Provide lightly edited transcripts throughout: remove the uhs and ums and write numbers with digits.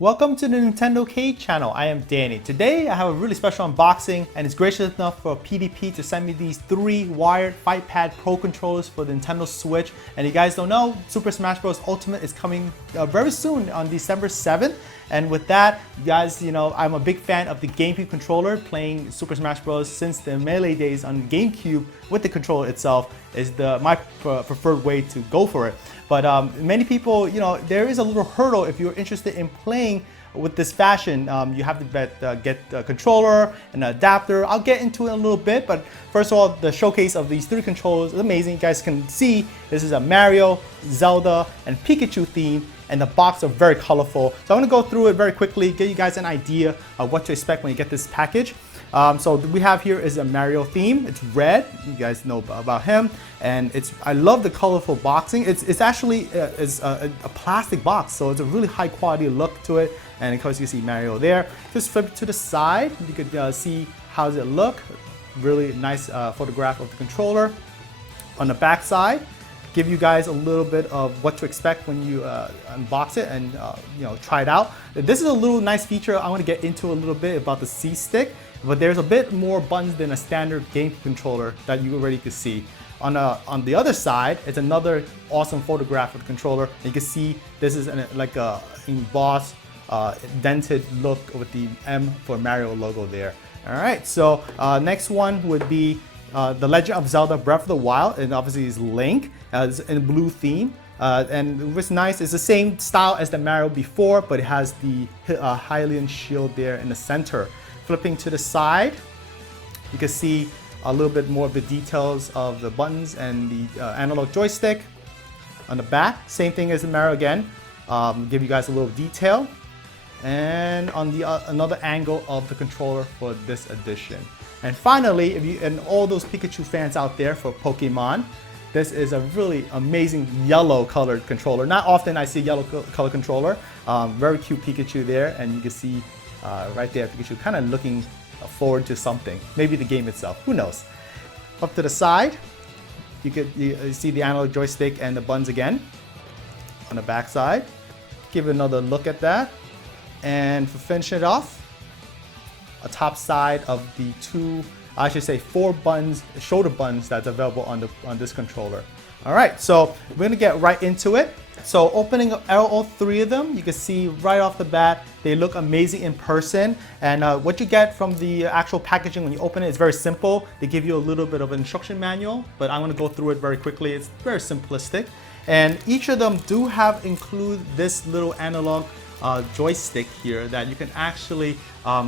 Welcome to the NintendoCade channel. I am Danny. Today I have a really special unboxing, and it's gracious enough for PDP to send me these 3 wired FightPad Pro controllers for the Nintendo Switch. And you guys don't know, Super Smash Bros. Ultimate is coming very soon on December 7th. And with that, you guys, I'm a big fan of the GameCube controller. Playing Super Smash Bros. Since the Melee days on GameCube with the controller itself is my preferred way to go for it. But many people, there is a little hurdle if you're interested in playing with this fashion. You have to get a controller and an adapter. I'll get into it in a little bit, but first of all, the showcase of these 3 controllers is amazing. You guys can see this is a Mario, Zelda, and Pikachu theme, and the box are very colorful. So I'm gonna go through it very quickly, give you guys an idea of what to expect when you get this package. So we have here is a Mario theme. It's red. You guys know about him, and I love the colorful boxing. It's actually a plastic box, so it's a really high quality look to it. And of course you see Mario there. Just flip it to the side. You could see how does it look. Really nice photograph of the controller. On the back side, give you guys a little bit of what to expect when you unbox it and try it out. This is a little nice feature I want to get into a little bit about the C stick, but there's a bit more buttons than a standard GameCube controller that you already could see. On the other side, it's another awesome photograph of the controller. And you can see this is like a embossed, dented look with the M for Mario logo there. All right, so next one would be the Legend of Zelda Breath of the Wild, and obviously is Link in a blue theme. And what's nice, it's the same style as the Mario before, but it has the Hylian shield there in the center. Flipping to the side, you can see a little bit more of the details of the buttons and the analog joystick. On the back, same thing as the Mario again. Give you guys a little detail. And on the another angle of the controller for this edition. And finally, and all those Pikachu fans out there for Pokemon, this is a really amazing yellow colored controller. Not often I see yellow color controller. Very cute Pikachu there, and you can see right there Pikachu kind of looking forward to something. Maybe the game itself, who knows. Up to the side, you see the analog joystick and the buttons again. On the back side, give another look at that. And for finishing it off, a top side of the 4 buttons, shoulder buttons that's available on this controller. All right, so we're gonna get right into it. So opening all 3 of them, you can see right off the bat, they look amazing in person. And what you get from the actual packaging when you open it is very simple. They give you a little bit of an instruction manual, but I'm gonna go through it very quickly. It's very simplistic. And each of them do include this little analog joystick here that you can actually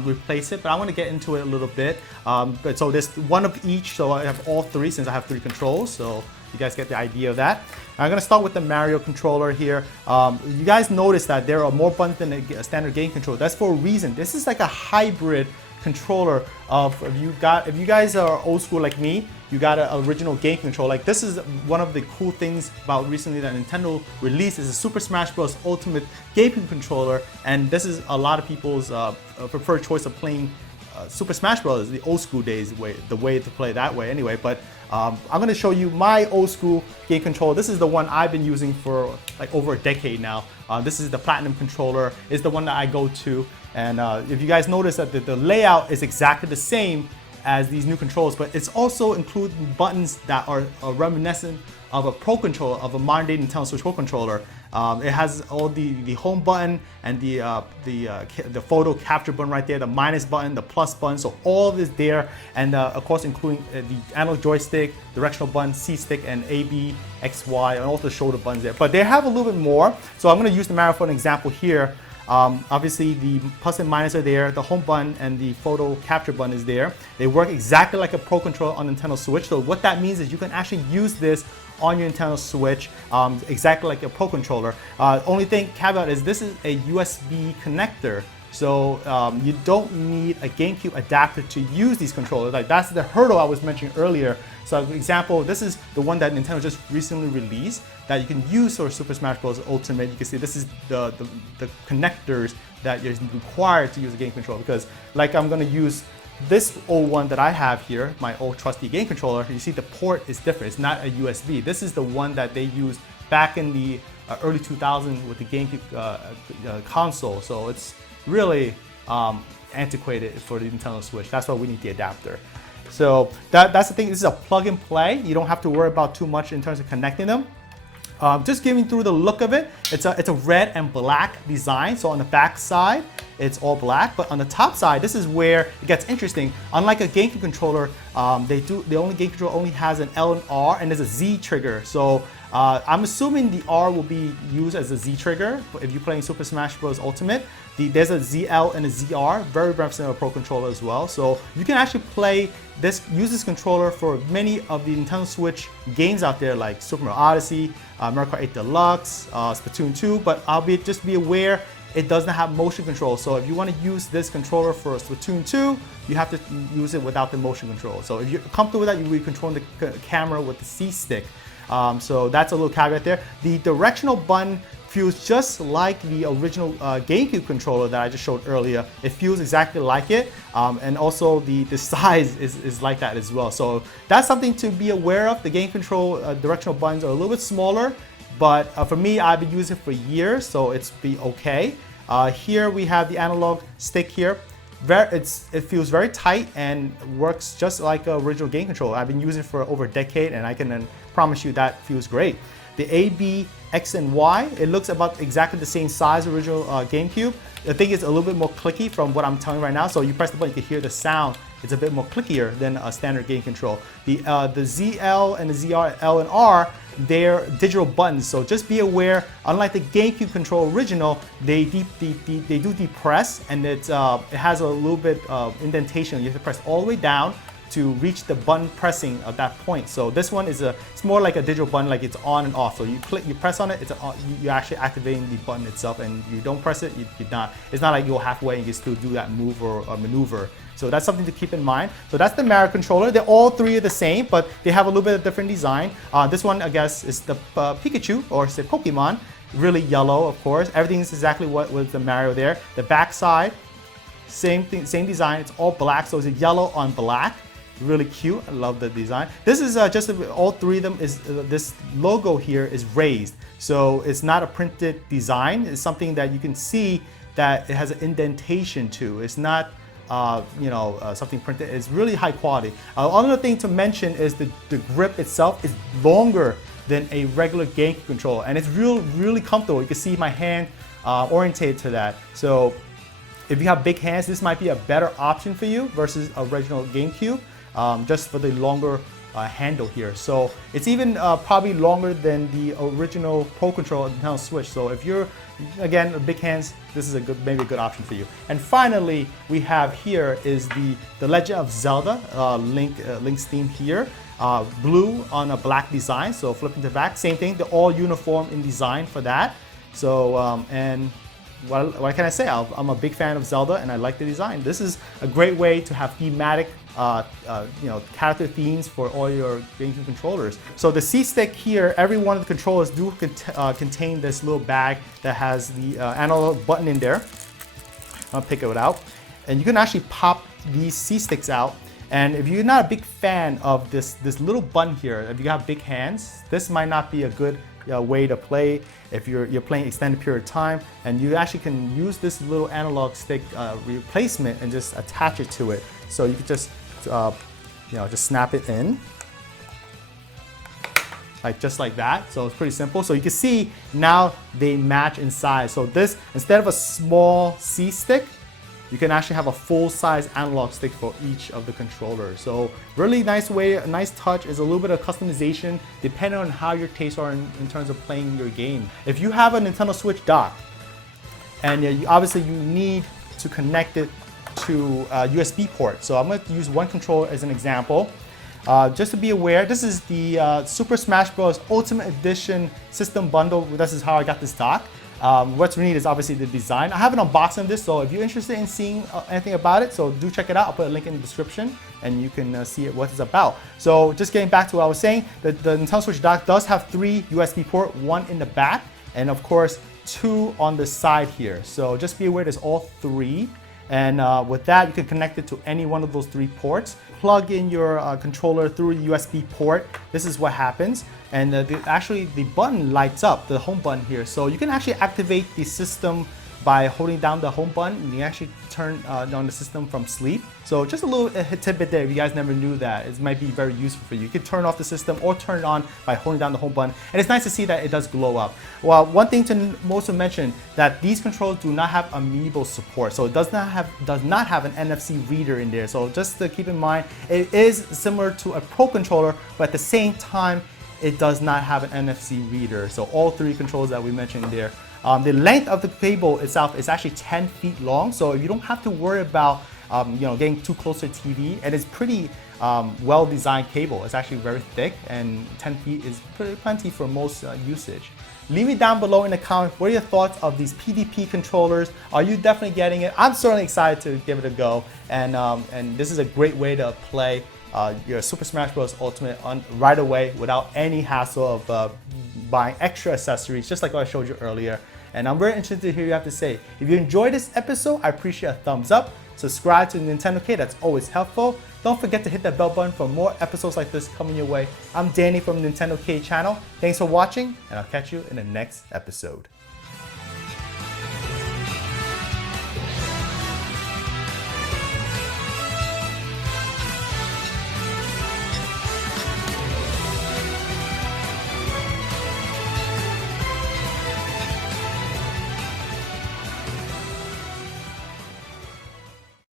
replace it, but I want to get into it a little bit. But so there's one of each, so I have all 3 since I have 3 controls, so you guys get the idea of that. I'm going to start with the Mario controller here. You guys notice that there are more buttons than a standard game controller. That's for a reason. This is like a hybrid controller of if you guys are old school like me, you got an original game controller. Like, this is one of the cool things about recently that Nintendo released is a Super Smash Bros. Ultimate GameCube controller, and this is a lot of people's preferred choice of playing Super Smash Bros. The old school days the way to play that way anyway. But I'm going to show you my old school game controller. This is the one I've been using for like over a decade now. This is the Platinum controller. It's the one that I go to. And if you guys notice that the layout is exactly the same as these new controls, but it's also including buttons that are reminiscent of a Pro controller, of a modern day Nintendo Switch Pro controller. It has all the home button and the photo capture button right there, the minus button, the plus button, so all of this there, and of course including the analog joystick, directional button, C stick, and A, B, X, Y, and also the shoulder buttons there. But they have a little bit more, so I'm going to use the Mario for an example here. Obviously the plus and minus are there, the home button and the photo capture button is there. They work exactly like a Pro controller on Nintendo Switch, so what that means is you can actually use this on your Nintendo Switch exactly like a Pro controller. Only thing, caveat, is this is a USB connector, so you don't need a GameCube adapter to use these controllers. Like, that's the hurdle I was mentioning earlier. So for example, this is the one that Nintendo just recently released that you can use for Super Smash Bros. Ultimate. You can see this is the connectors that you're required to use a game controller, because like I'm gonna use this old one that I have here, my old trusty game controller. You see the port is different, it's not a USB. This is the one that they used back in the early 2000s with the GameCube console. So it's really antiquated for the Nintendo Switch. That's why we need the adapter. So that's the thing. This is a plug and play. You don't have to worry about too much in terms of connecting them. Just giving through the look of it, it's a red and black design. So on the back side, it's all black, but on the top side, this is where it gets interesting. Unlike a GameCube controller, the only game controller only has an L and R, and there's a Z trigger. So I'm assuming the R will be used as a Z trigger if you're playing Super Smash Bros. Ultimate. There's a ZL and a ZR, very representative of Pro Controller as well. So you can actually use this controller for many of the Nintendo Switch games out there, like Super Mario Odyssey, Mario Kart 8 Deluxe, Splatoon 2, but just be aware it doesn't have motion control. So if you want to use this controller for Splatoon 2, you have to use it without the motion control. So if you're comfortable with that, you'll be controlling the camera with the C stick. So that's a little caveat there. The directional button feels just like the original GameCube controller that I just showed earlier. It feels exactly like it, and also the size is like that as well. So that's something to be aware of. The game control directional buttons are a little bit smaller, but for me, I've been using it for years, so it's okay. Here we have the analog stick here. It feels very tight and works just like an original game controller. I've been using it for over a decade, and I can promise you that feels great. The A, B, X, and Y, it looks about exactly the same size as original GameCube. I think it's a little bit more clicky from what I'm telling you right now. So you press the button, you can hear the sound. It's a bit more clickier than a standard game control. The ZL and the ZR, L and R, they're digital buttons. So just be aware, unlike the GameCube control original, they do depress, and it has a little bit of indentation. You have to press all the way down to reach the button pressing at that point. So this one it's more like a digital button, like it's on and off. So you press on it, you're actually activating the button itself, and you don't press it, you're not. It's not like you go halfway and you still do that move or maneuver. So that's something to keep in mind. So that's the Mario controller. They're all three are the same, but they have a little bit of different design. This one, I guess, is the Pikachu, or say Pokemon, really yellow, of course. Everything is exactly what was the Mario there. The back side, same thing, same design. It's all black, so it's a yellow on black. Really cute. I love the design. This is just all three of them is this logo here is raised, so it's not a printed design. It's something that you can see that it has an indentation to. It's not something printed. It's really high quality. Another thing to mention is the grip itself is longer than a regular GameCube controller, and it's really comfortable. You can see my hand orientated to that. So if you have big hands, this might be a better option for you versus original GameCube. Just for the longer handle here. So it's even probably longer than the original Pro Controller Nintendo Switch. So if you're, again, big hands, this is maybe a good option for you. And finally, we have here is the Legend of Zelda Link's theme here. Blue on a black design, so flipping to the back, same thing. They're all uniform in design for that. So, and what can I say? I'm a big fan of Zelda, and I like the design. This is a great way to have thematic, character themes for all your GameCube controllers. So the C-Stick here, every one of the controllers do contain this little bag that has the analog button in there. I'll pick it out, and you can actually pop these C-Sticks out. And if you're not a big fan of this little button here, if you have big hands, this might not be a good way to play if you're playing extended period of time. And you actually can use this little analog stick replacement and just attach it to it. So you could just just snap it in, just like that. So it's pretty simple. So you can see now they match in size. So this, instead of a small C stick, you can actually have a full-size analog stick for each of the controllers. So really nice way, a nice touch is a little bit of customization depending on how your tastes are in terms of playing your game. If you have a Nintendo Switch dock, and obviously you need to connect it to a USB port. So I'm going to use one controller as an example. Just to be aware, this is the Super Smash Bros. Ultimate Edition System Bundle. This is how I got this dock. What's neat is obviously the design. I have an unboxing of this, so if you're interested in seeing anything about it, so do check it out. I'll put a link in the description, and you can see what it's about. So just getting back to what I was saying, the Nintendo Switch dock does have 3 USB ports, 1 in the back, and of course 2 on the side here. So just be aware there's all 3. And with that, you can connect it to any one of those 3 ports. Plug in your controller through a USB port. This is what happens. And actually the button lights up, the home button here. So you can actually activate the system by holding down the home button, and you actually turn on the system from sleep. So just a little tidbit there, if you guys never knew that, it might be very useful for you. You can turn off the system or turn it on by holding down the home button. And it's nice to see that it does glow up. Well, one thing to also mention, that these controllers do not have amiibo support. So it does not have an NFC reader in there. So just to keep in mind, it is similar to a Pro controller, but at the same time, it does not have an NFC reader. So all 3 controllers that we mentioned there. The length of the cable itself is actually 10 feet long, so you don't have to worry about getting too close to the TV, and it's pretty well-designed cable. It's actually very thick, and 10 feet is plenty for most usage. Leave me down below in the comments, what are your thoughts of these PDP controllers? Are you definitely getting it? I'm certainly excited to give it a go, and this is a great way to play your Super Smash Bros. Ultimate right away without any hassle of buying extra accessories, just like what I showed you earlier. And I'm very interested to hear what you have to say. If you enjoyed this episode, I appreciate a thumbs up. Subscribe to NintendoCade, that's always helpful. Don't forget to hit that bell button for more episodes like this coming your way. I'm Danny from NintendoCade channel. Thanks for watching, and I'll catch you in the next episode.